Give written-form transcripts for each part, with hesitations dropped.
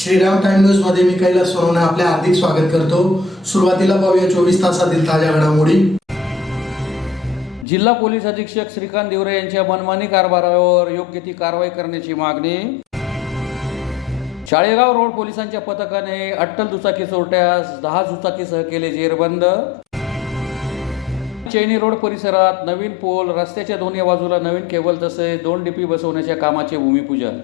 Shriram time news मध्ये मी कैलास सोनवणे आपले हार्दिक स्वागत करतो। सुरुवातीला पाहूया 24 तासातील ताज्या घडामोडी। जिल्हा पोलीस अधीक्षक श्रीकांत दिवरे यांच्या मनमानी कारभारावर योग्य ती कारवाई करण्याची मागणी। चाळेगाव रोड पोलिसांच्या पथकाने अट्टल दुचाकी चोरट्यास 10 दुचाकीसह केले जेरबंद। चैनी रोड परिसरात नवीन पोल, रस्त्याच्या दोन्ही बाजूला नवीन केबल तसेच 2 डीपी बसवण्याच्या कामाचे भूमिपूजन।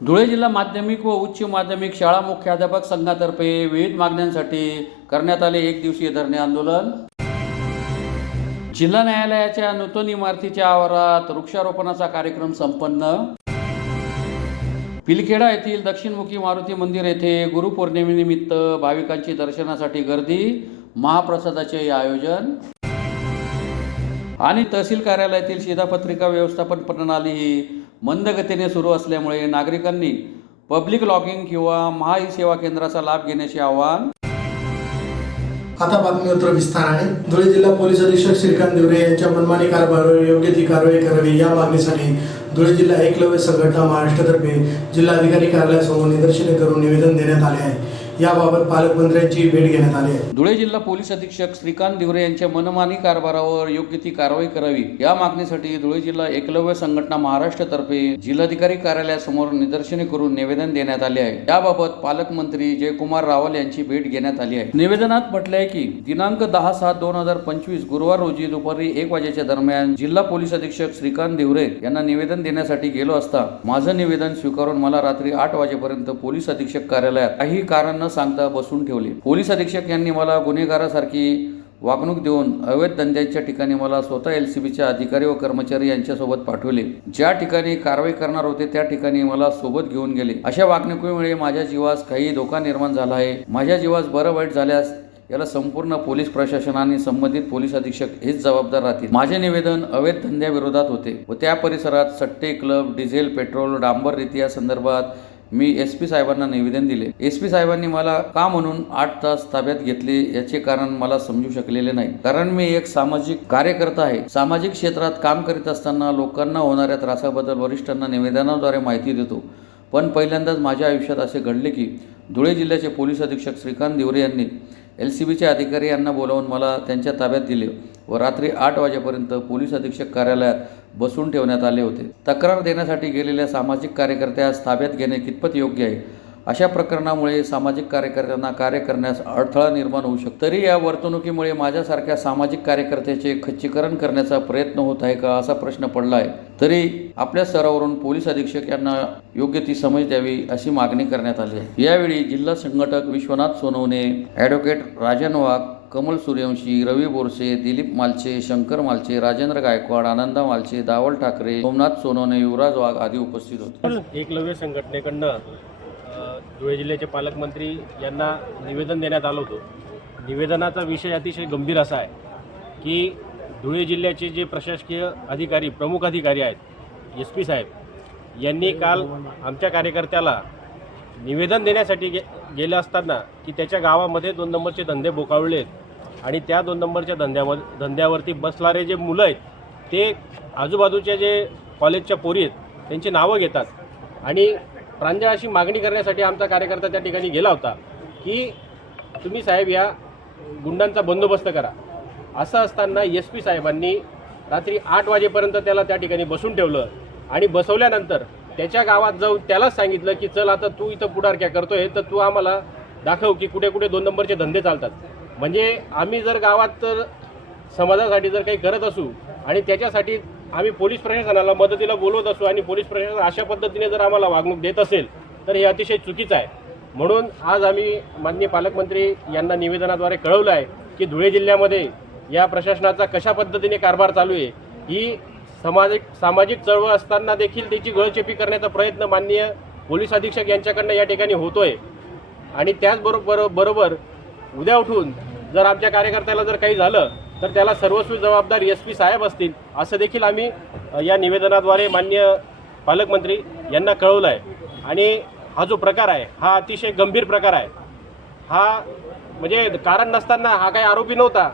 धुळे जिल्हा माध्यमिक व उच्च माध्यमिक शाळा मुख्याध्यापक संघातर्फे विविध मागण्यांसाठी करण्यात आले एक दिवसीय धरणे आंदोलन। जिल्हा न्यायालयाच्या नूतन इमारतीच्या आवारात वृक्षारोपणाचा कार्यक्रम संपन्न। पिलखेडा येथील दक्षिणमुखी मारुती मंदिर येथे गुरुपौर्णिमेनिमित्त भाविकांची दर्शनासाठी गर्दी, महाप्रसादाचे आयोजन। आणि तहसील कार्यालयातील शिधापत्रिका व्यवस्थापन प्रणाली ही मंद गतीने सुरू असल्यामुळे नागरिकांनी पब्लिक लॉगिंग किंवा महा ई सेवा केंद्राचा लाभ घेण्याचे आवाहन। आता बातमीपत्र विस्ताराने। धुळे जिल्हा पोलीस अधीक्षक श्रीकांत दिवरे यांच्या मनमानी कारभारावर योग्य ती कारवाई करावी या मागणीसाठी धुळे जिल्हा एकलव्य संघटना महाराष्ट्रातर्फे जिल्हाधिकारी कार्यालयासमोर निदर्शने करून निवेदन देण्यात आले आहे। याबाबत पालकमंत्र्यांची भेट घेण्यात आली आहे। धुळे जिल्हा पोलीस अधीक्षक श्रीकांत दिवरे यांच्या मनमानी कारभारावर योग्य ती कारवाई करावी या मागणीसाठी धुळे जिल्हा एकलव्य संघटना महाराष्ट्रातर्फे जिल्हाधिकारी कार्यालयासमोर निदर्शने करून निवेदन देण्यात आले आहे। याबाबत पालकमंत्री जयकुमार रावल यांची भेट घेण्यात आली आहे। निवेदनात म्हटले आहे की दिनांक 10/7/2025 गुरुवार रोजी दुपारी 1 वाजेच्या दरम्यान जिल्हा पोलीस अधीक्षक श्रीकांत दिवरे यांना निवेदन देण्यासाठी गेलो असता माझं निवेदन स्वीकारून मला रात्री 8 वाजेपर्यंत पोलीस अधीक्षक कार्यालयात काही कारण न सांगता बसून ठेवले। पोलीस अधीक्षक यांनी मला गुन्हेगारासारखी वागणूक देऊन अवैध धंद्याच्या ठिकाणी मला स्वतः एलसीबीच्या अधिकारी व कर्मचारी यांच्यासोबत पाठवले। ज्या ठिकाणी कारवाई करणार होते त्या ठिकाणी मला सोबत घेऊन गेले। अशा वागणुकीमुळे माझ्या जीवास काही धोका निर्माण झाला आहे। माझ्या जीवास बरं वाईट झाल्यास याला संपूर्ण पोलीस प्रशासन आणि संबंधित पोलीस अधीक्षक हेच जबाबदार राहतील। माझे निवेदन अवैध धंद्याविरोधात होते व त्या परिसरात सट्टे, क्लब, डिझेल, पेट्रोल, डांबर रीती या संदर्भात मी एसपी साहेबांना निवेदन दिले। एसपी साहेबांनी मला का म्हणून 8 तास ताब्यात घेतले याचे कारण मला समजू शकलेले नाही, कारण मी एक सामाजिक कार्यकर्ता आहे। सामाजिक क्षेत्रात काम करीत असताना लोकांना होणाऱ्या त्रासाबद्दल वरिष्ठांना निवेदनाद्वारे माहिती देतो। पण पहिल्यांदाच माझ्या आयुष्यात असे घडले की धुळे जिल्ह्याचे पोलीस अधीक्षक श्रीकांत दिवरे यांनी एलसीबीचे अधिकारी यांना बोलावून मला त्यांच्या ताब्यात दिले व रात्री 8 वाजेपर्यंत पोलीस अधीक्षक कार्यालयात बसून ठेवण्यात आले होते। तक्रार देण्यासाठी गेलेल्या सामाजिक कार्यकर्त्यास ताब्यात घेणे कितपत योग्य आहे? अशा प्रकरणामुळे सामाजिक कार्यकर्त्यांना कार्य करण्यास अडथळा निर्माण होऊ शकतो। तरी या वर्तणुकीमुळे माझ्यासारख्या सामाजिक कार्यकर्त्याचे खच्चीकरण करण्याचा प्रयत्न होत आहे का असा प्रश्न पडला आहे। तरी आपल्या स्तरावरून पोलीस अधीक्षक यांना योग्य ती समज द्यावी अशी मागणी करण्यात आली आहे। यावेळी जिल्हा संघटक विश्वनाथ सोनवणे, ॲडव्होकेट राजन वाघ, कमल सूर्यवंशी, रवी बोरसे, दिलीप मालचे, शंकर मालचे, राजेंद्र गायकवाड, आनंदा मालचे, दावल ठाकरे, सोमनाथ सोनवणे, युवराज वाघ आदी उपस्थित होते। एकलव्य संघटनेकडनं धुळे जिल्ह्याचे पालकमंत्री यांना निवेदन देण्यात आलं होतं। निवेदनाचा विषय अतिशय गंभीर असा आहे की धुळे जिल्ह्याचे जे प्रशासकीय अधिकारी, प्रमुख अधिकारी आहेत, एसपी साहेब यांनी काल आमच्या कार्यकर्त्याला निवेदन देण्यासाठी गेले असताना की त्याच्या गावामध्ये 2 नंबरचे धंदे बोकावले आहेत आणि त्या 2 नंबरच्या धंद्यावरती बसणारे जे मुलं आहेत ते आजूबाजूच्या जे कॉलेजच्या पोरी आहेत त्यांची नावं घेतात आणि प्रांजळ अशी मागणी करण्यासाठी आमचा कार्यकर्ता त्या ठिकाणी गेला होता की तुम्ही साहेब या गुंडांचा बंदोबस्त करा। असं असताना एसपी साहेबांनी रात्री 8 वाजेपर्यंत त्याला त्या ठिकाणी बसून ठेवलं आणि बसवल्यानंतर त्याच्या गावात जाऊन त्यालाच सांगितलं की चल आता तू इथं पुढारक्या करतोय तर तू आम्हाला दाखव की कुठे कुठे 2 नंबरचे धंदे चालतात। म्हणजे आम्ही जर गावात तर समाजासाठी जर काही करत असू आणि त्याच्यासाठी आम्ही पोलीस प्रशासनाला मदतीला बोलवत असू आणि पोलीस प्रशासन अशा पद्धतीने जर आम्हाला वागणूक देत असेल तर हे अतिशय चुकीचं आहे। म्हणून आज आम्ही माननीय पालकमंत्री यांना निवेदनाद्वारे कळवलं आहे की धुळे जिल्ह्यामध्ये या प्रशासनाचा कशा पद्धतीने कारभार चालू आहे। ही सामाजिक चळवळ असताना देखील त्याची गळचेपी करण्याचा प्रयत्न माननीय पोलीस अधीक्षक यांच्याकडनं या ठिकाणी होतोय आणि त्याचबरोबर उद्या उठून जर आमच्या कार्यकर्त्याला जर काही झालं तर त्याला सर्वस्वी जबाबदार एसपी साहेब असतील असं देखील आम्ही या निवेदनाद्वारे माननीय पालकमंत्री यांना कळवलं आहे। आणि हा जो प्रकार आहे हा अतिशय गंभीर प्रकार आहे। हा म्हणजे कारण नसताना हा काही आरोपी नव्हता,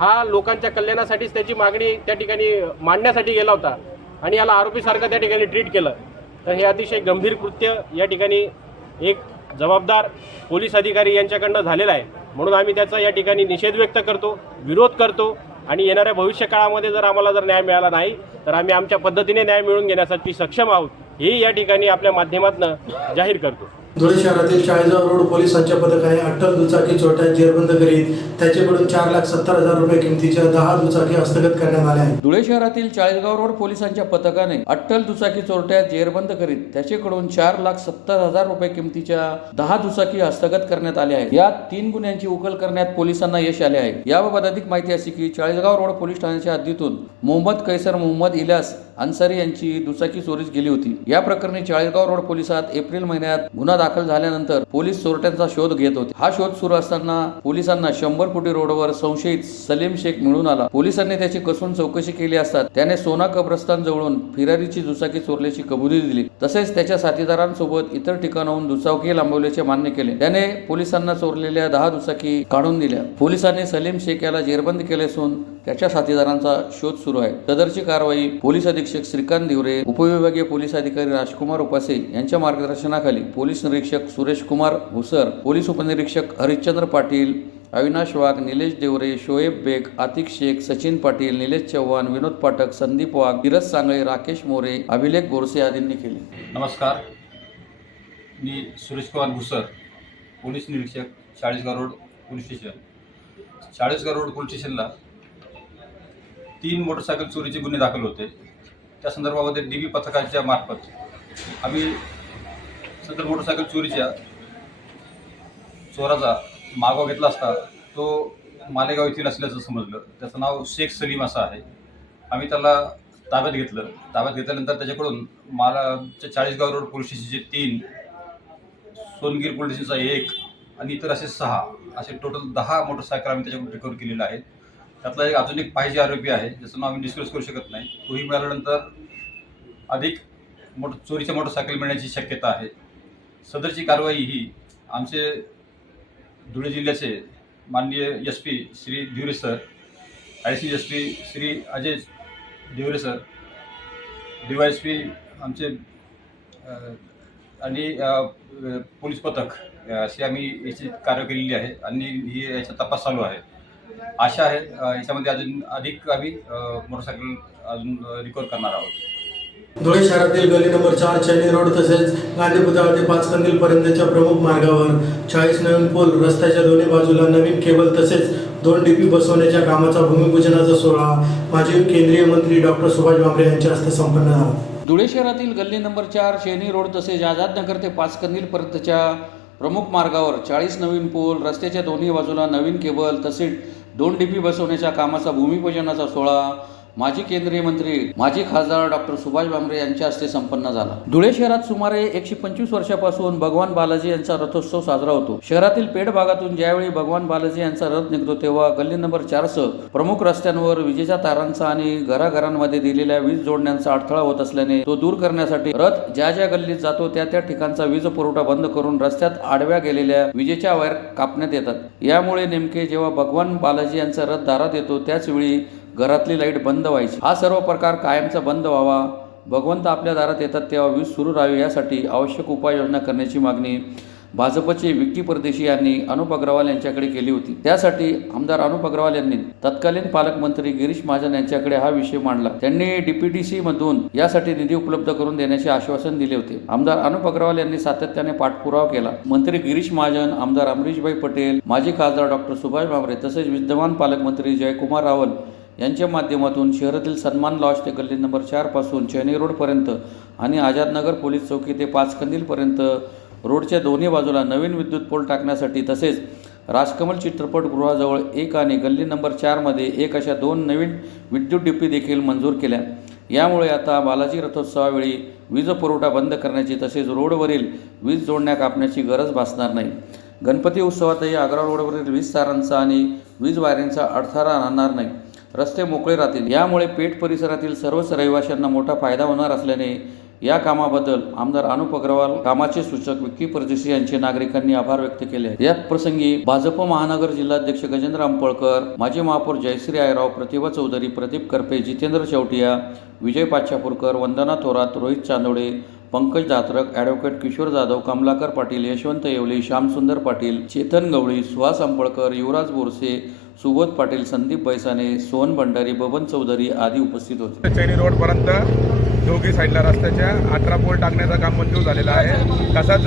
हा लोकांच्या कल्याणासाठीच त्याची मागणी त्या ठिकाणी मांडण्यासाठी गेला होता आणि याला आरोपीसारखं त्या ठिकाणी ट्रीट केलं। तर हे अतिशय गंभीर कृत्य या ठिकाणी एक जबाबदार पोलीस अधिकारी यांच्याकडनं झालेला आहे. म्हणून आम्ही त्याचा या ठिकाणी निषेध व्यक्त करतो, विरोध करतो आणि येणाऱ्या भविष्य काळामध्ये जर आम्हाला न्याय मिळाला नाही तर आम्ही आमच्या पद्धतीने न्याय मिळवून घेण्यासाठी सक्षम आहोत हे या ठिकाणी आपल्या माध्यमातून जाहीर करतो. धुळे शहरातील चाळीसगाव रोड पोलिसांच्या पथकाने अट्टल दुचाकी चोरट्यात जेरबंद करीत त्याच्याकडून 4,70,000 रुपये किमतीच्या 10 दुचाकी हस्तगत करण्यात आल्या आहेत. धुळे शहरातील चाळीसगाव रोड पोलिसांच्या पथकाने अट्टल दुचाकी चोरट्यात जेरबंद करीत त्याच्याकडून 4,70,000 रुपये किमतीच्या 10 दुचाकी हस्तगत करण्यात आल्या आहेत. यात 3 गुन्ह्यांची उकल करण्यात पोलिसांना यश आले आहे. याबाबत अधिक माहिती अशी की चाळीसगाव रोड पोलीस ठाण्याच्या हद्दीतून मोहम्मद कैसर मोहम्मद इलियास अन्सारी यांची दुचाकी चोरीस गेली होती. या प्रकरणी चाळीसगाव रोड पोलिसात एप्रिल महिन्यात गुन्हा दाखल झाल्यानंतर पोलीस चोरट्यांचा शोध घेत होते. हा शोध सुरू असताना पोलिसांना 100 फुटी रोडवर संशयित सलीम शेख मिळून आला. पोलिसांनी त्याची कसून चौकशी केली असता त्याने सोना कब्रस्तान जवळून फिरारीची दुचाकी चोरल्याची कबुली दिली. तसेच त्याच्या साथीदारांसोबत इतर ठिकाणाहून दुचाकी लांबवल्याचे मान्य केले. त्याने पोलिसांना चोरलेल्या 10 दुचाकी काढून दिल्या. पोलिसांनी सलीम शेख याला जेरबंद केले असून त्याच्या साथीदारांचा शोध सुरू आहे. सदरची कारवाई पोलीस अधीक्षक श्रीकांत दिवरे, उपविभागीय पोलीस अधिकारी राजकुमार उपासे यांच्या मार्गदर्शनाखाली पोलीस निरीक्षक सुरेश कुमार भुसर, पोलीस उपनिरीक्षक हरिश्चंद्र पाटील, अविनाश वाघ, निलेश देवरे, शोएब बेग, आतिक शेख, सचिन पाटील, निलेश चव्हाण, विनोद पाठक, संदीप वाघ, धीरज सांगळे, राकेश मोरे, अभिलेख बोरसे आदींनी केले. नमस्कार, मी सुरेश कुमार भुसर, पोलीस निरीक्षक, Chalisgaon road police station. Chalisgaon road police स्टेशनला 3 मोटरसायकल चोरीचे गुन्हे दाखल होते. त्या संदर्भामध्ये DB पथकाच्या मार्फत आम्ही सदर मोटरसायकल चोरीच्या चोराचा मागोवा घेतला असता तो मालेगाव येथील असल्याचं समजलं. त्याचं नाव शेख सलीम असं आहे. आम्ही त्याला ताब्यात घेतलं. ताब्यात घेतल्यानंतर त्याच्याकडून चाळीसगाव रोड पोलीस स्टेशनचे 3, सोनगीर पोलीस स्टेशनचा 1 आणि इतर असे 6 असे टोटल 10 मोटरसायकल आम्ही त्याच्याकडून रिकवर केलेले आहेत. त्यातला अजून एक पाहिजे आरोपी आहे ज्याचं नाव आम्ही डिस्क्लोज करू शकत नाही. तोही मिळाल्यानंतर अधिक चोरीच्या मोटरसायकल मिळण्याची शक्यता आहे. सदरची कारवाई ही आमचे धुळे जिल्ह्याचे माननीय SP Shri Diware sir, IC SP Shri Ajay Diware sir, DYSP आमचे आणि पोलीस पथक अशी आम्ही याची कारवाई केलेली आहे आणि ही याचा तपास चालू आहे. आशा आहे याच्यामध्ये अजून अधिक आम्ही मोटरसायकल अजून रिकवर करणार आहोत. धुळे शहरातील गल्ली नंबर 4 चैनी रोड तसेच गांधी पुतळा ते 5 कंदील पर्यंतच्या प्रमुख मार्गावर 40 नवीन पूल, रस्त्याच्या दोन्ही बाजूला नवीन केबल तसेच 2 DP बसवण्याच्या कामाचा भूमिपूजनाचा सोहळा माजी केंद्रीय मंत्री डॉक्टर सुभाष भामरे यांच्या हस्ते संपन्न झाला. धुळे शहरातील गल्ली नंबर 4 चेनी रोड तसेच आझादनगर ते 5 कंदील पर्यंतच्या प्रमुख मार्गावर 40 नवीन पूल, रस्त्याच्या दोन्ही बाजूला नवीन केबल तसेच 2 DP बसवण्याच्या कामाचा भूमिपूजनाचा सोहळा माजी केंद्रीय मंत्री माजी खासदार डॉक्टर सुभाष भामरे यांच्या हस्ते संपन्न झाला. धुळे शहरात सुमारे 125 वर्षापासून भगवान बालाजी यांचा रथोत्सव साजरा होतो. शहरातील पेठ भागातून ज्यावेळी भगवान बालाजी यांचा रथ निघतो तेव्हा गल्ली नंबर 4 सह प्रमुख रस्त्यांवर विजेच्या तारांचा आणि घराघरांमध्ये दिलेल्या वीज जोडण्यांचा अडथळा होत असल्याने तो दूर करण्यासाठी रथ ज्या ज्या गल्लीत जातो त्या त्या ठिकाणचा वीज पुरवठा बंद करून रस्त्यात आडव्या गेलेल्या विजेच्या वायर कापण्यात येतात. यामुळे नेमके जेव्हा भगवान बालाजी यांचा रथ दारात येतो त्याच वेळी घरातली लाईट बंद व्हायची. हा सर्व प्रकार कायमचा बंद व्हावा, भगवंत आपल्या दारात येतात तेव्हा वीज सुरू राहावी यासाठी आवश्यक उपाययोजना करण्याची मागणी भाजपचे विक्की परदेशी यांनी अनुप अग्रवाल यांच्याकडे केली होती. त्यासाठी आमदार अनुप अग्रवाल यांनी तत्कालीन पालकमंत्री गिरीश महाजन यांच्याकडे हा विषय मांडला. त्यांनी DPDC मधून यासाठी निधी उपलब्ध करून देण्याचे आश्वासन दिले होते. आमदार अनुप अग्रवाल यांनी सातत्याने पाठपुरावा केला. मंत्री गिरीश महाजन, आमदार अमरीशभाई पटेल, माजी खासदार डॉक्टर सुभाष भामरे तसेच विद्यमान पालकमंत्री जयकुमार रावल यांच्या माध्यमातून शहरातील सन्मान लॉज ते गल्ली नंबर 4 पासून चैनी रोडपर्यंत आणि आझादनगर पोलीस चौकी ते 5 कंदीलपर्यंत रोडच्या दोन्ही बाजूला नवीन विद्युत पोल टाकण्यासाठी तसेच राजकमल चित्रपटगृहाजवळ 1 आणि गल्ली नंबर 4 मध्ये 1 अशा 2 नवीन विद्युत DP देखील मंजूर केल्या. यामुळे आता बालाजी रथोत्सवावेळी वीज पुरवठा बंद करण्याची तसेच रोडवरील वीज जोडण्या कापण्याची गरज भासणार नाही. गणपती उत्सवातही आग्रा रोडवरील वीज तारांचा आणि वीज वायरिंगचा अडथळा राहणार नाही. रस्ते मोकळे राहतील. यामुळे पेठ परिसरातील सर्वच रहिवाशांना मोठा फायदा होणार असल्याने या कामाबद्दल आमदार अनुप अग्रवाल, कामाचे सूचक विक्की परदेशी यांचे नागरिकांनी आभार व्यक्त केले. याच प्रसंगी भाजप महानगर जिल्हाध्यक्ष गजेंद्र अंपळकर, माजी महापौर जयश्री आयराव, प्रतिभा चौधरी, प्रदीप करपे, जितेंद्र शेवटिया, विजय पाचापूरकर, वंदना थोरात, रोहित चांदोडे, पंकज दात्रक, ॲडव्होकेट किशोर जाधव, कमलाकर पाटील, यशवंत येवले, श्यामसुंदर पाटील, चेतन गवळी, सुहास अंबळकर, युवराज बोरसे, सुबोध पाटील, संदीप बैसाने, सोहन भंडारी, बबन चौधरी आदी उपस्थित होते. चैनी रोडपर्यंत दोघी साईडला रस्त्याच्या 18 पोल टाकण्याचं काम मंजूर झालेलं आहे. तसाच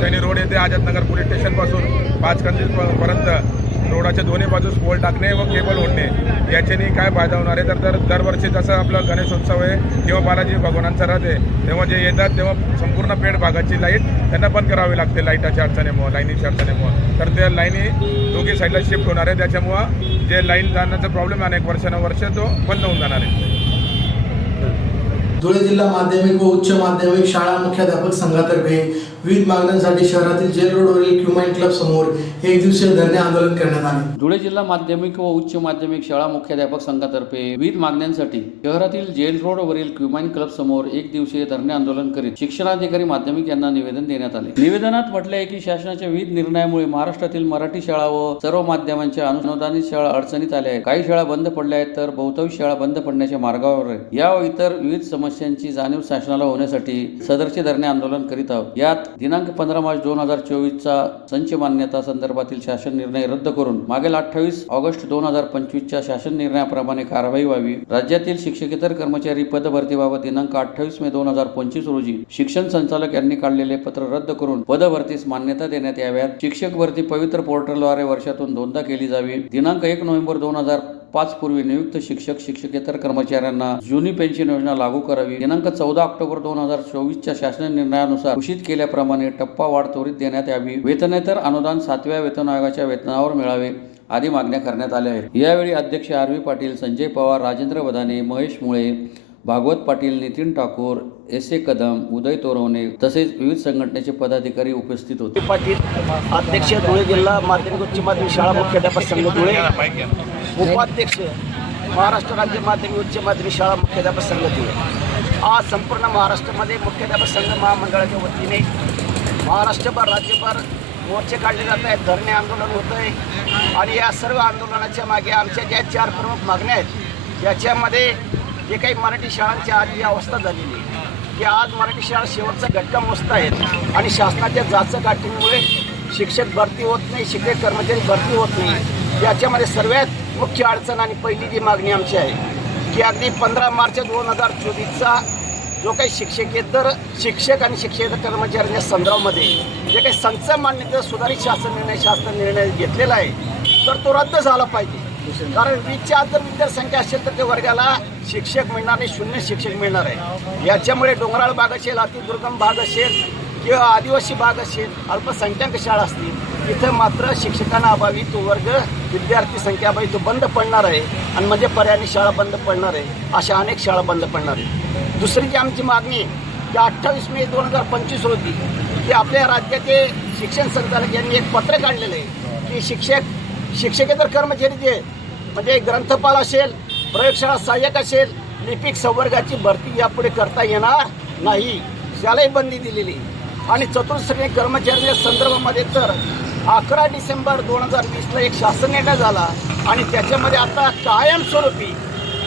चैनी रोड येथे आझादनगर पोलीस स्टेशनपासून 5 कंदीलपर्यंत रोडाच्या दोन्ही बाजूस पोल टाकणे व केबल ओढणे याच्याने काय फायदा होणार आहे तर दरवर्षी जसं आपलं गणेशोत्सव आहे किंवा बालाजी भगवानांचा रथ आहे तेव्हा जे येतात तेव्हा संपूर्ण पेठ भागाची लाईट त्यांना बंद करावी लागते लाईटाच्या अडचणीमुळं, लाईनीच्या अडचणीमुळं. तर त्या लाईनी दोघी साईडला शिफ्ट होणार आहे. त्याच्यामुळं जे लाईन जाण्याचा प्रॉब्लेम आहे अनेक वर्षानुवर्ष तो बंद होऊन जाणार आहे. धुळे जिल्हा माध्यमिक व उच्च माध्यमिक शाळा मुख्याध्यापक संघातर्फे विविध मागण्यांसाठी शहरातील जेल रोडवरील क्युमाइन क्लब समोर एक दिवसीय धरणे आंदोलन करण्यात आले. धुळे जिल्हा माध्यमिक व उच्च माध्यमिक शाळा मुख्याध्यापक संघातर्फे विविध मागण्यांसाठी शहरातील जेल रोडवरील क्युमाइन क्लब समोर एक दिवसीय धरणे आंदोलन करीत शिक्षणाधिकारी माध्यमिक यांना निवेदन देण्यात आले. निवेदनात म्हटले आहे की शासनाच्या विविध निर्णयामुळे महाराष्ट्रातील मराठी शाळा व सर्व माध्यमांच्या अनुदानित शाळा अडचणीत आल्या आहेत. काही शाळा बंद पडल्या आहेत तर बहुतांश शाळा बंद पडण्याच्या मार्गावर आहेत. या व इतर विविध समस्यांची जाणीव शासनाला होण्यासाठी सदरचे धरणे आंदोलन करीत आहोत. यात दिनांक 15 मार्च 2024चा संच मान्यता संदर्भातील शासन निर्णय रद्द करून मागील 28 ऑगस्ट 2025च्या शासन निर्णयाप्रमाणे कारवाई व्हावी. राज्यातील शिक्षकेतर कर्मचारी पदभरतीबाबत दिनांक 28 मे 2025 रोजी शिक्षण संचालक यांनी काढलेले पत्र रद्द करून पदभरतीस मान्यता देण्यात याव्यात. शिक्षक भरती पवित्र पोर्टलद्वारे वर्षातून 2दा केली जावी. दिनांक 1 नोव्हेंबर 2005 पूर्वी नियुक्त शिक्षक शिक्षकेतर कर्मचाऱ्यांना जुनी पेन्शन योजना लागू करावी. दिनांक 14 ऑक्टोबर 2024च्या शासन निर्णयानुसार घोषित केल्याप्रमाणे टप्पा वाढ त्वरित देण्यात यावी. वेतनेतर अनुदान 7व्या वेतन आयोगाच्या वेतनावर मिळावे आदी मागण्या करण्यात आल्या आहेत. यावेळी अध्यक्ष आर.व्ही. पाटील, संजय पवार, राजेंद्र बदाने, महेश मुळे, भागवत पाटील, नितीन ठाकूर, एस.ए. कदम, उदय तोरवणे तसेच विविध संघटनेचे पदाधिकारी उपस्थित होते. पाटील, अध्यक्ष धुळे जिल्हा माध्यमिक उच्च माध्यमिक शाळा मुख्याध्यापक संघ धुळे, उपाध्यक्ष महाराष्ट्र राज्य माध्यमिक उच्च माध्यमिक शाळा मुख्याध्यापक संघ धुळे. आज संपूर्ण महाराष्ट्रामध्ये मुख्याध्यापक संघ महामंडळाच्या वतीने महाराष्ट्रभर राज्यभर मोर्चे काढले जात आहेत, धरणे आंदोलन होत आहे. आणि या सर्व आंदोलनाच्या मागे आमच्या ज्या 4 प्रमुख मागण्या आहेत याच्यामध्ये जे काही मराठी शाळांची आज ही अवस्था झालेली आहे की आज मराठी शाळा शेवटचा घटका मोजत आहेत आणि शासनाच्या जाचकाठीमुळे शिक्षक भरती होत नाही, शिक्षक कर्मचारी भरती होत नाही. याच्यामध्ये सर्वात मुख्य अडचण आणि पहिली जी मागणी आमची आहे की अगदी 15 मार्च 2024चा जो काही शिक्षकेतर शिक्षक आणि शिक्षकेतर कर्मचाऱ्यांच्या संदर्भामध्ये जे काही संच मान्यता सुधारित शासन निर्णय घेतलेला आहे तर तो रद्द झाला पाहिजे. कारण 20च्या जर विद्यार्थ्यसंख्या असेल तर त्या वर्गाला शिक्षक मिळणार नाही, 0 शिक्षक मिळणार आहे. याच्यामुळे डोंगराळ भाग असेल, अतिदुर्गम भाग असेल किंवा आदिवासी भाग असेल, अल्पसंख्याक शाळा असतील तिथं मात्र शिक्षकांना अभावी तो वर्ग विद्यार्थी संख्या अभावी तो बंद पडणार आहे आणि म्हणजे पर्यायी शाळा बंद पडणार आहे. अशा अनेक शाळा बंद पडणार आहे. दुसरी जी आमची मागणी की 28 मे 2025 होती की आपल्या राज्याचे शिक्षण संचालक यांनी एक पत्र काढलेलं आहे की शिक्षकेतर कर्मचारी जे म्हणजे ग्रंथपाल असेल, प्रयोगशाळा सहाय्यक असेल, लिपिक संवर्गाची भरती यापुढे करता येणार नाही, त्यालाही बंदी दिलेली. आणि चतुर्श्रेणी कर्मचाऱ्यांच्या संदर्भामध्ये तर 11 डिसेंबर 2020ला एक शासन निर्णय झाला आणि त्याच्यामध्ये आता कायमस्वरूपी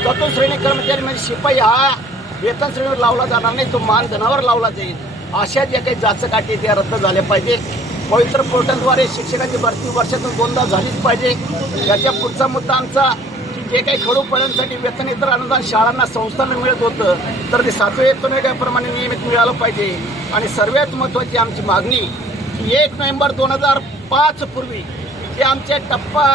चतुर्श्रेणी कर्मचारी म्हणजे शिपाई हा वेतन श्रेणीवर लावला जाणार नाही, तो मानधनावर लावला जाईल. अशा ज्या काही जाचकाठी त्या रद्द झाल्या पाहिजे. पवित्र पोर्टलद्वारे शिक्षकांची भरती वर्षातून 2दा झालीच पाहिजे. याच्या पुढचा मुद्दा आमचा की जे काही खडूपणांसाठी वेतनेतर अनुदान शाळांना संस्थांना मिळत होतं तर ते 7व्या वेतन आयोगाप्रमाणे नियमित मिळालं पाहिजे. आणि सर्वात महत्त्वाची आमची मागणी की 1 नोव्हेंबर 2005 पूर्वी जे आमच्या टप्पा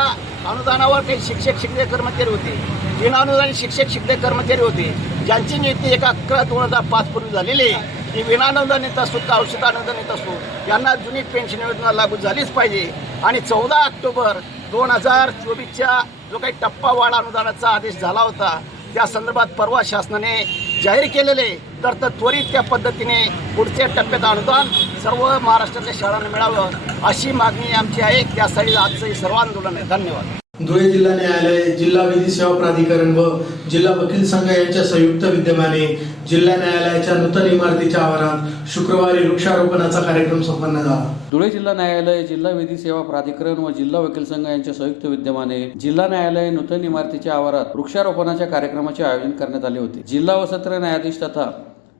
अनुदानावर काही शिक्षक शिक्षक कर्मचारी होते, विनाअनुदानित शिक्षक शिक्षक कर्मचारी होते ज्यांची नियुक्ती 1/11/2005 पूर्वी झालेली आहे, की विनाअनुदानित असो का औषध अनुदानित असो यांना जुनी पेन्शन योजना लागू झालीच पाहिजे. आणि 14 ऑक्टोबर 2024च्या जो काही टप्पावाढ अनुदानाचा आदेश झाला होता त्या संदर्भात परवा शासनाने जाहीर केलेले तर त्वरित त्या पद्धतीने पुढच्या टप्प्यात अनुदान सर्व महाराष्ट्रातल्या शाळांना मिळावं अशी मागणी आमची आहे. त्यासाठी आजचं हे सर्व आंदोलन आहे. धन्यवाद. धुळे जिल्हा न्यायालय, जिल्हा विधी सेवा प्राधिकरण व जिल्हा वकील संघ यांच्या संयुक्त विद्यमाने जिल्हा न्यायालयाच्या नूतन इमारतीच्या आवारात शुक्रवारी वृक्षारोपणाचा कार्यक्रम संपन्न झाला. धुळे जिल्हा न्यायालय, जिल्हा विधी सेवा प्राधिकरण व जिल्हा वकील संघ यांच्या संयुक्त विद्यमाने जिल्हा न्यायालय नूतन इमारतीच्या आवारात वृक्षारोपणाच्या कार्यक्रमाचे आयोजन करण्यात आले होते. जिल्हा व सत्र न्यायाधीश तथा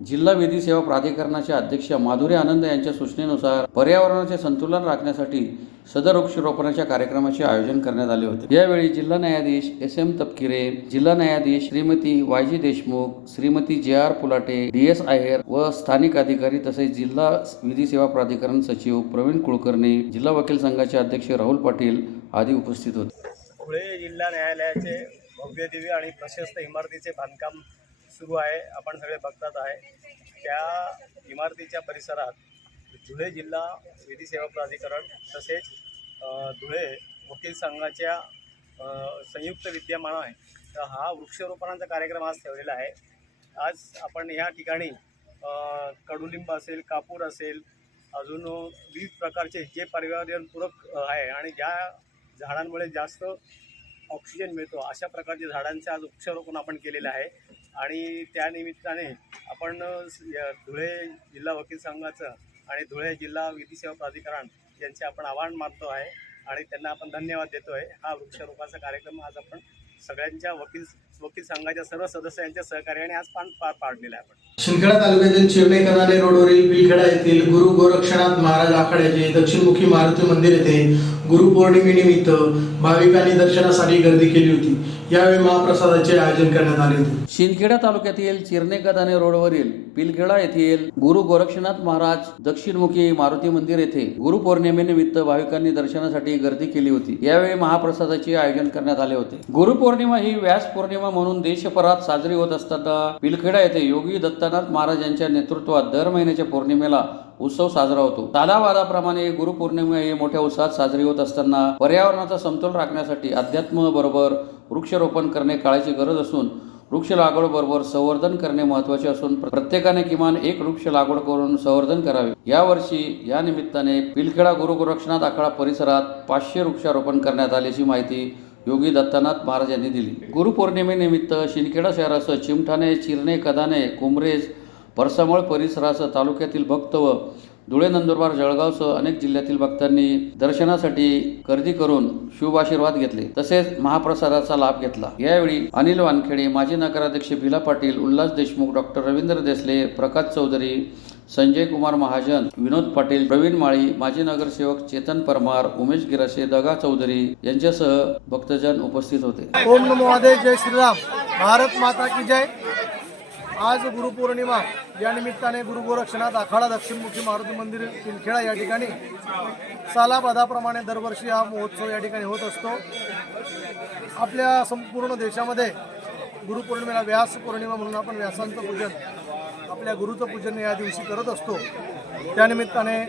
जिल्हा विधी सेवा प्राधिकरणाचे अध्यक्ष माधुरी आनंद यांच्या सूचनेनुसार पर्यावरणाचे संतुलन राखण्यासाठी सदर वृक्षारोपणाच्या कार्यक्रमाचे आयोजन करण्यात आले होते। यावेळी जिल्हा न्यायाधीश SM तपकिरे, जिल्हा न्यायाधीश Shrimati YG Deshmukh, Shrimati JR Pulate, DS आहेर व स्थानिक अधिकारी तसेच जिल्हा विधी सेवा प्राधिकरण सचिव प्रवीण कुलकर्णी, जिल्हा वकील संघाचे अध्यक्ष राहुल पाटील आदी उपस्थित होते। धुळे जिल्हा न्यायालयाचे भव्य दिव्य आणि प्रशस्त इमारतीचे बांधकाम सुरू आहे। आपण सगळे बघतात आहे त्या इमारतीच्या परिसरात धुळे जिल्हा विधी सेवा प्राधिकरण तसेच धुळे वकील संघाच्या संयुक्त विद्यमान आहे। तर हा वृक्षारोपणाचा कार्यक्रम आज ठेवलेला आहे। आज आपण ह्या ठिकाणी कडुलिंब असेल, कापूर असेल, अजून विविध प्रकारचे जे पर्यावरणपूरक आहे आणि ज्या झाडांमुळे जास्त ऑक्सिजन मिळतो अशा प्रकारच्या झाडांचे आज वृक्षारोपण आपण केलेलं आहे। आणि त्यानिमित्ताने आपण धुळे जिल्हा वकील संघाचं आणि धुळे जिल्हा विधी सेवा प्राधिकरण यांचे आपण आवाहन मानतो आहे आणि त्यांना आपण धन्यवाद देतो आहे। हा वृक्षारोपणाचा कार्यक्रम आज आपण सगळ्यांच्या वकील संघाच्या सर्व सदस्यांच्या सहकार्याने आज पार पाडलेला आहे। आपण शिंदखेडा तालुक्यातील चिरणे कदाने रोडवरील पिलखेडा येथील गुरु गोरक्षनाथ महाराज आखाड्याचे दक्षिणमुखी मारुती मंदिर येथे गुरुपौर्णिमेनिमित्त भाविकांनी दर्शनासाठी गर्दी केली होती। यावेळी महाप्रसादाचे आयोजन करण्यात आले होते। शिंदखेडा तालुक्यातील चिरणे कदाने रोडवरील पिलखेडा येथील गुरु गोरक्षनाथ महाराज दक्षिणमुखी मारुती मंदिर येथे गुरुपौर्णिमेनिमित्त भाविकांनी दर्शनासाठी गर्दी केली होती। यावेळी महाप्रसादाचे आयोजन करण्यात आले होते। गुरुपौर्णिमा ही व्यास पौर्णिमा म्हणून देशभरात साजरी होत असताना पिलखेडा येथे योगी दत्तनाथ महाराज यांच्या नेतृत्वात दर महिन्याच्या पौर्णिमेला उत्सव साजरा होतो। सालावादाप्रमाणे गुरुपौर्णिमा ही मोठ्या उत्साहात साजरी होत असताना पर्यावरणाचा समतोल राखण्यासाठी अध्यात्म बरोबर वृक्षारोपण करणे काळाची गरज असून वृक्ष लागवड बरोबर संवर्धन करणे महत्त्वाचे असून प्रत्येकाने किमान एक वृक्ष लागवड करून संवर्धन करावे। यावर्षी या निमित्ताने पिलखेडा गुरु गोरक्षनाथ आखाडा परिसरात 500 वृक्षारोपण करण्यात आल्याची माहिती योगी दत्तनाथ महाराज यांनी दिली। गुरुपौर्णिमेनिमित्त शिंदखेडा शहरासह चिमठाणे, चिरणे, कदाने, कुंभरेज, परसामळ परिसरासह तालुक्यातील भक्त व धुळे, नंदुरबार, जळगावसह अनेक जिल्ह्यातील भक्तांनी दर्शनासाठी गर्दी करून शुभ आशीर्वाद घेतले तसेच महाप्रसादाचा लाभ घेतला। यावेळी अनिल वानखेडे, माजी नगराध्यक्ष भिला पाटील, उल्हास देशमुख, डॉक्टर रवींद्र देसले, प्रकाश चौधरी, संजय कुमार महाजन, विनोद पाटील, प्रवीण माळी, माजी नगरसेवक चेतन परमार, उमेश गिराशे, दगा चौधरी यांच्यासह भक्तजन उपस्थित होते। ओम नमो महादेव, जय श्रीराम, भारत माता की जय। आज गुरुपौर्णिमा या निमित्ताने गुरु गोरक्षनाथ आखाडा दक्षिणमुखी मारुती मंदिर पिलखेडा या ठिकाणी सालाबादाप्रमाणे दरवर्षी हा महोत्सव या ठिकाणी होत असतो। आपल्या संपूर्ण देशामध्ये गुरुपौर्णिमेला व्यास पौर्णिमा म्हणून आपण व्यासांचं पूजन, आपल्या गुरुचं पूजन या दिवशी करत असतो। त्यानिमित्ताने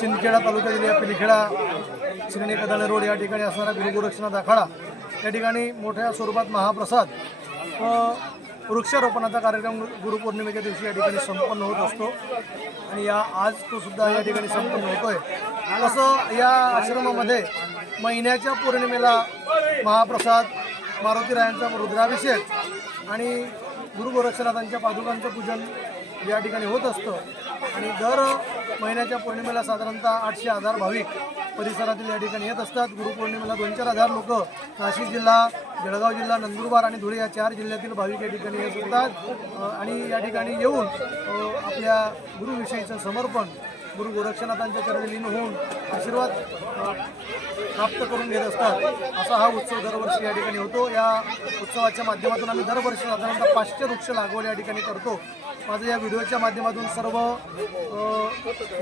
शिंदखेडा तालुक्यातील या पिलखेडा चिरणे कदाने रोड या ठिकाणी असणारा गुरु गोरक्षनाथ आखाडा या ठिकाणी मोठ्या स्वरूपात महाप्रसाद व वृक्षारोपणाचा कार्यक्रम गुरुपौर्णिमेच्या दिवशी या ठिकाणी संपन्न होत असतो आणि आज तो सुद्धा या ठिकाणी संपन्न होतोय। तसं या आश्रमामध्ये महिन्याच्या पौर्णिमेला महाप्रसाद, मारुतीरायांचा रुद्राभिषेक आणि गुरु गोरक्षनाथांच्या पादुकांचं पूजन या ठिकाणी होत असतं आणि दर महिन्याच्या पौर्णिमेला साधारणतः 800-1000 भाविक परिसरातील या ठिकाणी येत असतात। गुरुपौर्णिमेला 2-4 लोक नाशिक जिल्हा, जळगाव जिल्हा, नंदुरबार आणि धुळे या 4 जिल्ह्यातील भाविक या ठिकाणी येत असतात आणि या ठिकाणी येऊन आपल्या गुरुविषयीचं समर्पण गुरु गोरक्षनाथांच्या चरणी लीन होऊन आशीर्वाद प्राप्त करून घेत असतात। असा हा उत्सव दरवर्षी या ठिकाणी होतो। या उत्सवाच्या माध्यमातून आम्ही दरवर्षी साधारणतः 500 वृक्ष लागवड या ठिकाणी करतो। माझं या व्हिडिओच्या माध्यमातून सर्व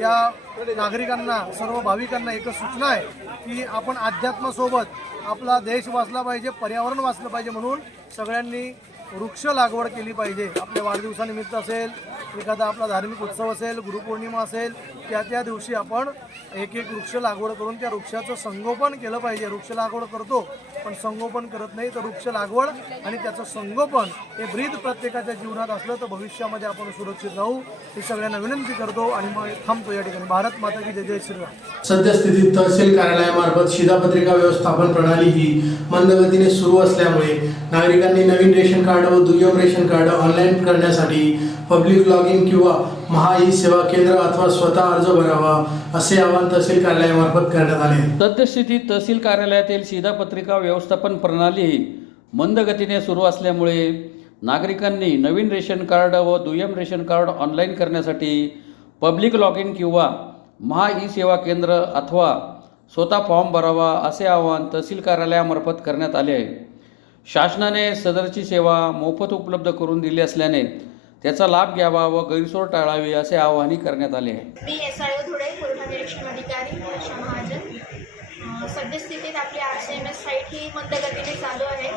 या नागरिकांना, सर्व भाविकांना एकच सूचना आहे की आपण अध्यात्मासोबत आपला देश वाचला पाहिजे, पर्यावरण वाचलं पाहिजे म्हणून सगळ्यांनी वृक्ष लागवड केली पाहिजे। आपल्या वाढदिवसानिमित्त असेल, एखादा आपला धार्मिक उत्सव असेल, गुरुपौर्णिमा असेल, त्या दिवशी आपण एक वृक्ष लागवड करून त्या वृक्षाचं संगोपन केलं पाहिजे। वृक्ष लागवड करतो पण संगोपन करत नाही, तर वृक्ष लागवड आणि त्याचं संगोपन हे ब्रीद प्रत्येकाच्या जीवनात असलं तर भविष्यामध्ये आपण सुरक्षित राहू ही सगळ्यांना विनंती करतो आणि मग थांबतो या ठिकाणी। भारत माता की जय, जय श्रीराम। सद्यस्थितीत तहसील कार्यालयामार्फत शिधापत्रिका व्यवस्थापन प्रणाली ही मंदगतीने सुरू असल्यामुळे नागरिकांनी नवीन रेशन कार्ड व दुय्यम रेशन कार्ड ऑनलाईन करण्यासाठी पब्लिक लॉगिन किंवा महा ई सेवा केंद्र अथवा स्वतः अर्ज भरावा असे आवाहन तहसील कार्यालयामार्फत करण्यात आले। सद्यस्थितीत तहसील कार्यालयातील शिधापत्रिका व्यवस्थापन प्रणाली ही मंद गतीने सुरू असल्यामुळे नागरिकांनी नवीन रेशन कार्ड व दुय्यम रेशन कार्ड ऑनलाईन करण्यासाठी पब्लिक लॉग इन किंवा महा ई सेवा केंद्र अथवा स्वतः फॉर्म भरावा असे आवाहन तहसील कार्यालयामार्फत करण्यात आले आहे. शासनाने सदरची सेवा मोफत उपलब्ध करून दिली असल्याने त्याचा लाभ घ्यावा व गैरसोय टाळावी असे आवाहनही करण्यात आले आहे. मी SIO धुळे पुरवठा निरीक्षण अधिकारी आशा महाजन. सद्यस्थितीत आपली RCMS साईट ही मंदगतीने चालू आहे.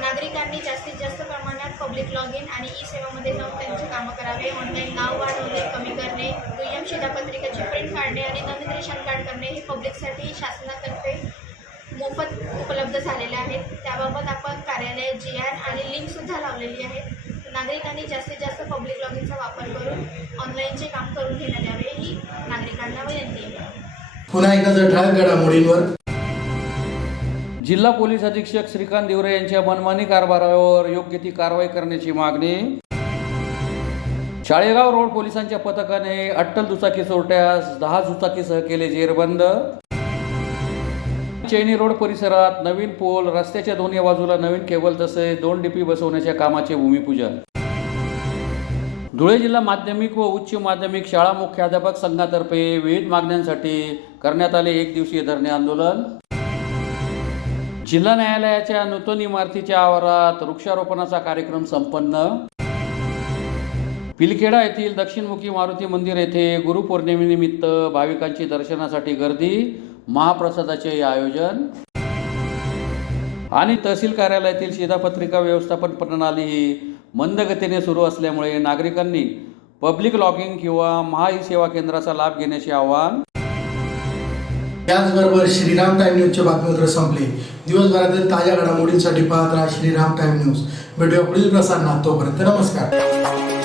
नागरिकांनी जास्तीत जास्त प्रमाणात पब्लिक लॉग इन आणि ई सेवामध्ये जाऊन त्यांची कामं करावे. ऑनलाईन नाव वाढवणे कमी करणे, दुय्यम शिधापत्रिकेची प्रिंट काढणे आणि नवीन रेशन कार्ड करणे हे पब्लिकसाठी शासनातर्फे मोफत उपलब्ध झालेले आहेत. त्याबाबत आपण कार्यालयात GR आणि लिंकसुद्धा लावलेली आहे. नागरिकांनी जास्तीत जास्त पब्लिक लॉग इनचा वापर करून ऑनलाईनचे काम करून घेण्यात यावे ही नागरिकांना विनंती आहे. पुन्हा एकदा जर ठळक घडामोडींवर. जिल्हा पोलीस अधीक्षक श्रीकांत दिवरे यांच्या मनमानी कारभारावर योग्य ती कारवाई करण्याची मागणी. चाळेगाव रोड पोलिसांच्या पथकाने अट्टल दुचाकी चोरट्यास 10 दुचाकीसह केले जेरबंद. चैनी रोड परिसरात नवीन पोल, रस्त्याच्या दोन्ही बाजूला नवीन केबल तसेच 2 DP बसवण्याच्या कामाचे भूमिपूजन. धुळे जिल्हा माध्यमिक व उच्च माध्यमिक शाळा मुख्याध्यापक संघातर्फे विविध मागण्यांसाठी करण्यात आले 1 दिवसीय धरणे आंदोलन. जिल्हा न्यायालयाच्या नूतन इमारतीच्या आवारात वृक्षारोपणाचा कार्यक्रम संपन्न. पिलखेडा येथील दक्षिणमुखी मारुती मंदिर येथे गुरुपौर्णिमेनिमित्त भाविकांची दर्शनासाठी गर्दी, महाप्रसादाचे आयोजन. आणि तहसील कार्यालयातील शिधापत्रिका व्यवस्थापन प्रणाली ही मंदगतीने सुरू असल्यामुळे नागरिकांनी पब्लिक लॉगिंग किंवा महा ई सेवा केंद्राचा लाभ घेण्याचे आवाहन. याचबरोबर श्रीराम टाइम न्यूजचे बातमीपत्र संपले. दिवसभरातील ताज्या घडामोडींसाठी पाहत राहा श्रीराम टाइम न्यूज. भेटूया पुढील प्रसारणात. तोपर्यंत नमस्कार.